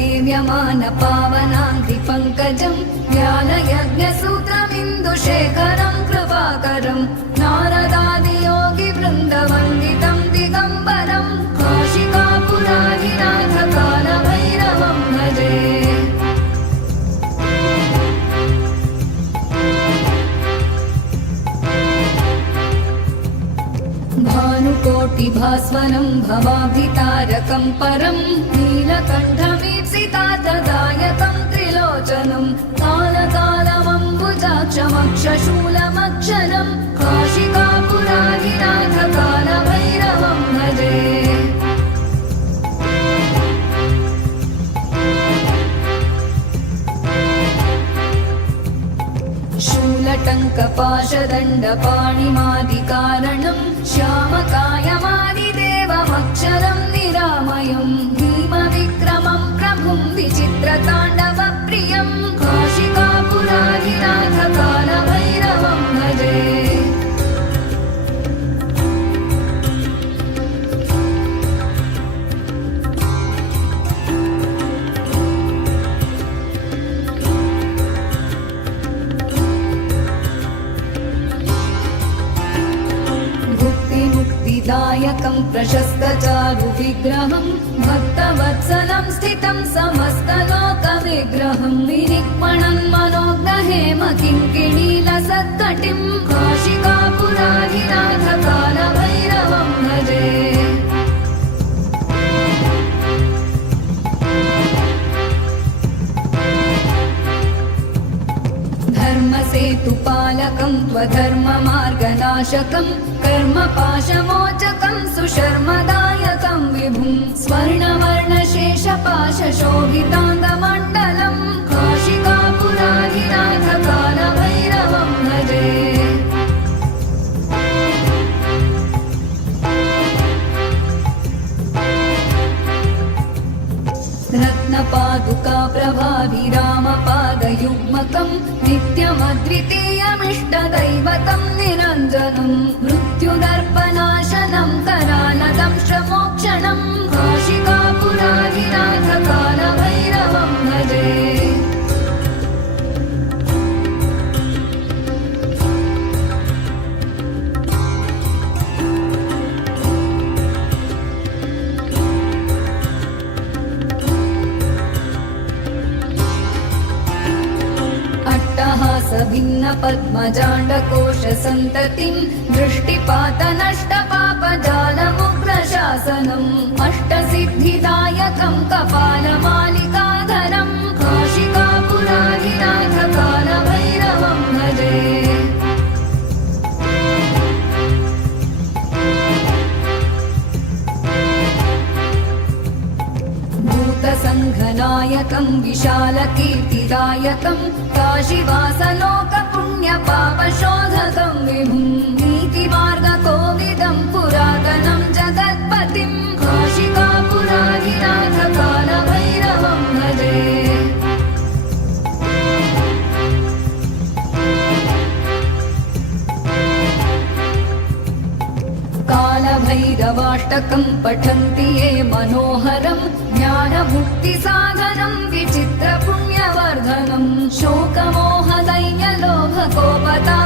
सेव्यमान पावनाङ्घ्रि पङ्कजं ज्ञानयज्ञसूत्रमिन्दुशेखरं कृपाकरं नारदादियोगिवृन्दवन्दितं दिगम्बरं काशिकापुराधिनाथ कालभैरवं भजे। भानुकोटिभास्वनं भवाभितारकं परं नीलकण्ठमीप्सितार्थदायकं त्रिलोचनं कालकालमम्बुजाक्षमक्षशूलमक्षरं काशिकापुराधिनाथ कालभैरवं भजे। शूलटङ्कपाशदण्डपाणिमादिकारणं श्यामकायमादिदेवमक्षरं निरामयं भीमविक्रमं प्रभुं विचित्रताण्डवप्रियं काशिकापुराधिनाथ कालभैरवं भजे। दायकं प्रशस्तचारुविग्रहं भक्तवत्सलं स्थितं समस्तलोकविग्रहं विनिक्मणं मनोज्ञहेम किङ्किणीलसत्कटिं काशिकापुराधिनाथ कालभैरवं भजे। धर्मसेतुपालकं त्वधर्ममार्गनाशकं कर्मपाशमोचकं सुशर्मदायकं विभुं स्वर्णवर्णशेषपाशशोभिताङ्गमण्डलं काशिकापुराधिनाथ कालभैरवं भजे। रत्नपादुकाप्रभाभिरामपादयुग्मकं नित्यमद्वितीयमिष्टदैवतं निरञ्जनं मृत्युदर्पनाशनं करालदंशमोक्षणं काशिकापुराधिनाथ कालभैरवं भजे। भिन्नपद्मजाण्डकोशसन्ततिं दृष्टिपातनष्टपापजालमुग्रशासनम् अष्टसिद्धिदायकं कपालमालिकाधरं काशिकापुराधिनाथ कालभैरवं भजे। भूतसङ्घनायकं विशालकीर्तिदायकं काशीवासलोकपुण्यपापशोधकं विभुं नीतिमार्गकोविदं पुरातनं जगत्पतिं काशिकापुराधिनाथ कालभैरवं भजे। कालभैरवाष्टकं पठन्ति ये मनोहरं ज्ञानमुक्तिसाधनं विचित्रपुण्यवर्धनं शोकमोहदैन्यलोभकोपता